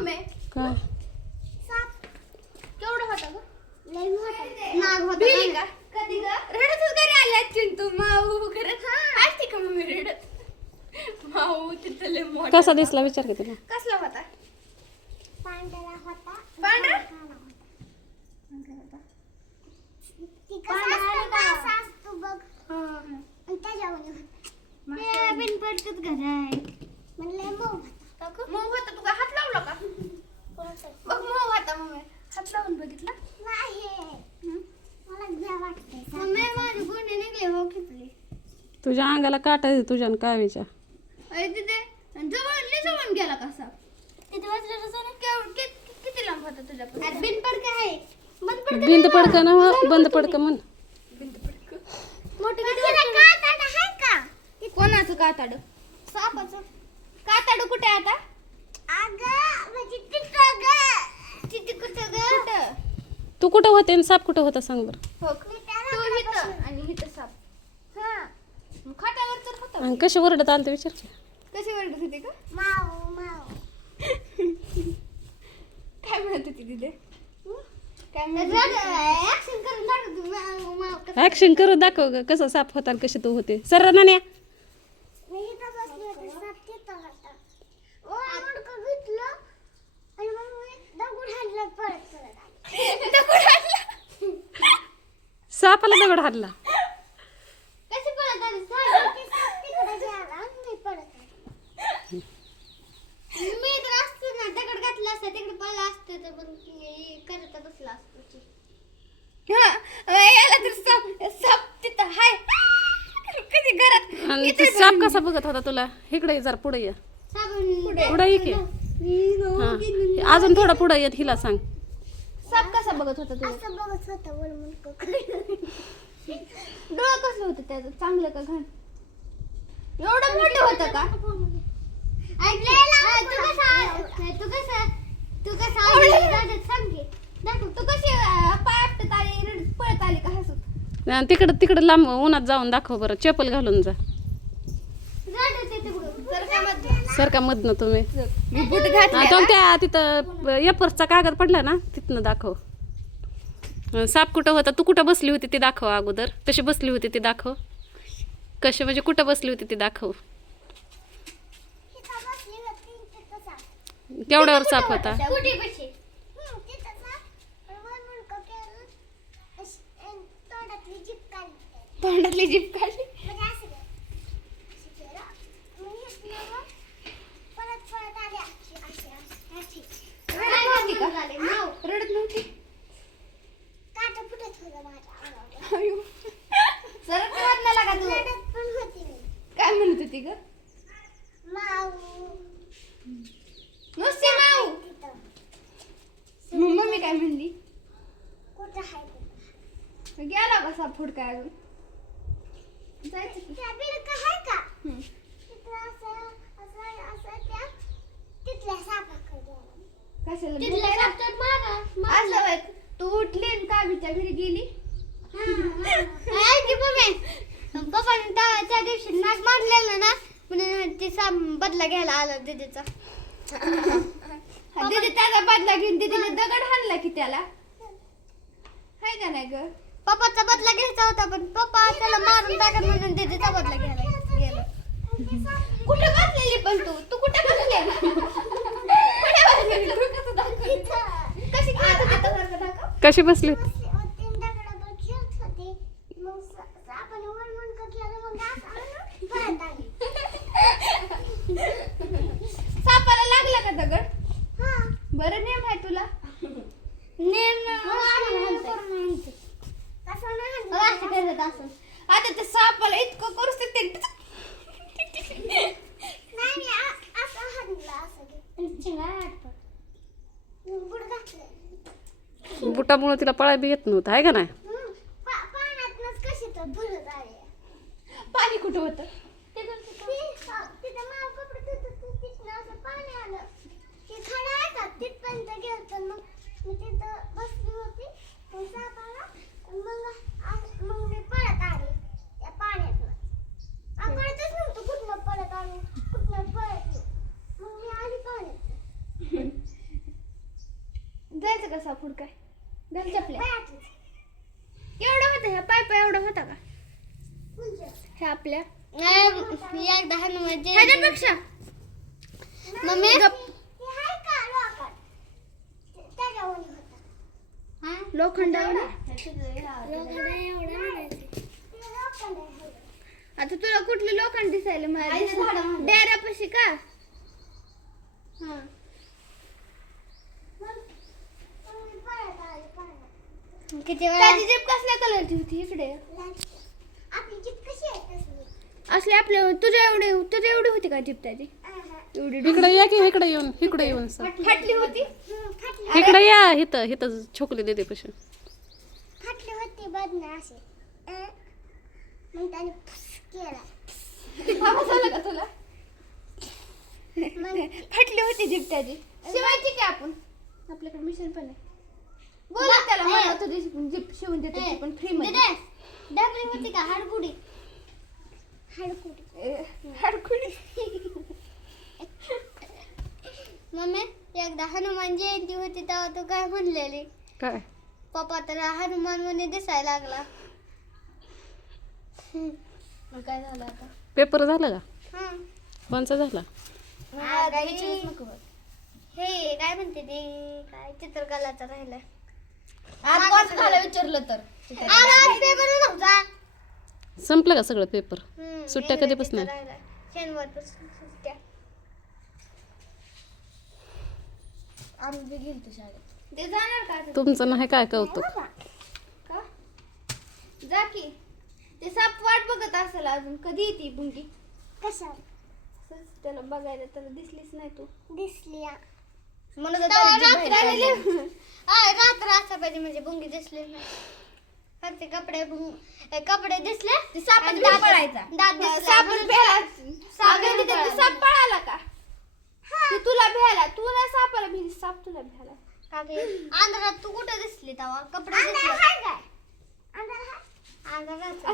Mummy काय? साप. केवढा होता ग? लय मोठा. नाग होता भिली ना. का? कधी ग? रडतच घरी आल्या चिंतू माऊ. खरंच असते का मम्मी रडत? माऊ तिथं लय मोठा कसा दिसला? विचार की तुला. कसला होता? पांढरा होता. पांढरा? त्याच्यावर बिन पडकत घर आहे म्हणले मऊ होता. मऊ होता तू का हात लावला का कोणाचं? बघ मऊ होता मम्मी हात लावून बघितला नाही मला घ्या वाटतंय मम्मी माझी गुंडी निघली हो खिपली तुझ्या अंगाला काटा आहे तुझ्या आणि काय विचार अरे तिथे जवळ लय जवळून गेला कसा किती वाजलं रे सोने? केवढ कित- किती लांब होता तुझ्या अरे बिन पडक आहे. बंद पडक बिंद पडक ना हो, बंद पडक म्हण. मोठी किती काटाडा आहे का? कोणाचं काताड सापाचं. काताड कुठे आहे आता? अगं म्हणजे तिथं ग. तिथे कुठं ग? कुठं? तू कुठं होते आणि साप कुठं होता सांग बरं. हो इथं आणि इथं साप हा मग खाटावर तर होता आणि कशी ओरडत आलं विचार. कशी ओरडत होती का माऊ माऊ काय म्हणत होती तिथे काय ऍक्शन करून दाखव तू. माऊ माऊ कसं ऍक्शन करू दाखव ग कसं साप होता आणि कशी तू होते. सर नाण्या मी इथं बसली होती साप तिथं होता. ओ मुडकं घेतलं आणि मग मी दगड हाणलं परत परत आली. दगड आणला. सापाला दगड हाडला कशी परत आली साप ते साप तिकडे गेला आणि मी परत आली. मी तर असते ना दगड घातला असता तिकडे पडला असते तर मग मी करत बसला असतो हा याला तर साप साप तिथं हाय. कधी घरात आणि ते साप कसा बघत होता तुला? इकडे ये जरा पुढे ये. साबण पुढे ये की. हा. अजून थोडा पुढे येत हिला सांग. साप कसा बघत होता तुला असं बघत होता वर डोळं कसलं होतं त्याचं? चांगलं का घाण? एवढं मोठं होतं का? तिकडं तिकडं लांब उन्हात जाऊन दाखव बरं. चप्पल घालून जा. रडत येते बघ तर काय म्हणते? सर का मधनं तुम्ही तो त्या तिथं एपरचा कागद पडला ना तिथनं दाखव. साप कुठं होता? तू कुठं बसली होती ती दाखव अगोदर. कशी बसली होती ती दाखव. कशी? म्हणजे कुठं बसली होती ती दाखव. परत आली अशी अशी अशी अशी. रडत नव्हती का? झाले, माऊ. रडत नव्हती काटा फुटत होता माझ्या अंगावर अयो. सरक वाजण्याला का तू रडत पण होती मी काय म्हणत होती ग माऊ नुसती माऊ तिथं मग मम्मी काय म्हणली कुठं आहे तिथं? गेला का साप फुड काय अजून जायचं की? त्या बिलकं आहे का हम्म. तिथं असं असं असं त्या तिथल्या सापाकडे. गेला. कशाला असं. तू उठली कावीच्या घरी गेली. पप्पाने त्या दिवशी नाक मारलेलं ना म्हणून ते बदला घ्यायला आला दीदीचा. दिदी त्याचा बदला घेऊन दिदीने दगड हाणला की त्याला. हाय का नाही ग? पप्पाचा बदला घ्यायचा होता पण पप्पा त्याला मारून टाकत म्हणून दीदीचा बदला घ्यायला गेलो. कुठे बसलेली पण तू? तू कुठे बसली कुठे बसलेली? कशी आता कशी बसली तीन दगडावर खेळत होते मग स- आपण वर मुंडकं केलं मग घास आणून परत आली सापाला लागला का दगड हा बरं नेम आहे तुला नेम कसं नाही असं करत असं आता ते सापाला इतकं करू शकते नाही मी आ- असं हाणलं असं बुड घातलं बुटामुळे तिला पळा बी येत नव्हतं आहे का नाही? पाणी कुठं होतं? तिथपर्यंत गेलं मग मी तिथं बसली होती मग साप आला मग आ- मग मी पळत आले त्या पाण्यातनं आ, कळतच नव्हतं कुठनं पळत आलो कुठनं पळत नाही. मग मी आली पाण्यात जायचं का सापूड काय घाल चपल्या. एवढा होता ह्या पाय पाय एवढा होता का? कोणचं? ह्या आपल्या. ह्याच्यापेक्षा. मम्मी? हे का? लोखंड? आता तुला कुठलं लोखंड दिसायला मला. डेऱ्यापाशी का? हा मग तुम्ही परत आले, किती त्याची जीप कसल्या कलरची होती इकडे? आपली जीप कशी आहे तसली? असले आपले तुझ्या एवढे तुझ्या एवढी होती का जीप त्याची एवढी इकडे या की इकडे येऊन इकडे येऊन सा. फाटली होती? इकडे या इथं इथं छोकली देते पशी फाटली होती बघ ना असे अं. मग त्याने फुस केला. आवाज आला का तुला? मग फाटली होती जीप त्याची शिवायची की आपण? आपल्याकडे मिशन पण आहे. बोला त्याला. मला तुझी जीप शिवून देते ती पण फ्री मध्ये. दे. डबरी होती का? हाडकुडी. हाडकुडी. हाडकुडी. मम्मी एकदा हनुमान जयंती होती तेव्हा तू काय म्हणलेली? काय? पप्पा तर हनुमान म्हणे दिसायला लागला. मग काय झालं आता? पेपर झाला का? हा. कोणचा झाला? हा, काही- हे काय म्हणते ते? काय चित्रकलाचं राहिलं आज कोण झालं विचारलं तर. अरे, आज पेपर नव्हता संपलं का सगळं पेपर हम्म, सुट्ट्या इंग्रजीचा कधीपासून आहे? राहिला. शनिवारपासून सुट्ट्या. आम्ही बी गेलतो शाळेत. ते जाणार का आता? तुमचं नाही काय कौतुक? का? जा की. ते साप वाट बघत असेल अजून. कधी येते बुंगी? कसं असंच त्याला बघायला त्याला दिसलीच नाही तू. दिसली आ. रात्र आलेली. आय, रात्र असं पाहिजे म्हणजे बुंगी दिसली नाही. फक्त कपडे ए, कपडे दिसले ते सापाचा आणि दात दात- पळायचा. दात दिसला. साप. ते पळाला का? ते तुला भ्याला तू नाही सापाला भीती साप तुला भ्याला. का ते? अंधारात तू कुठे दिसली तेव्हा? कपडे दिसले. अंधारात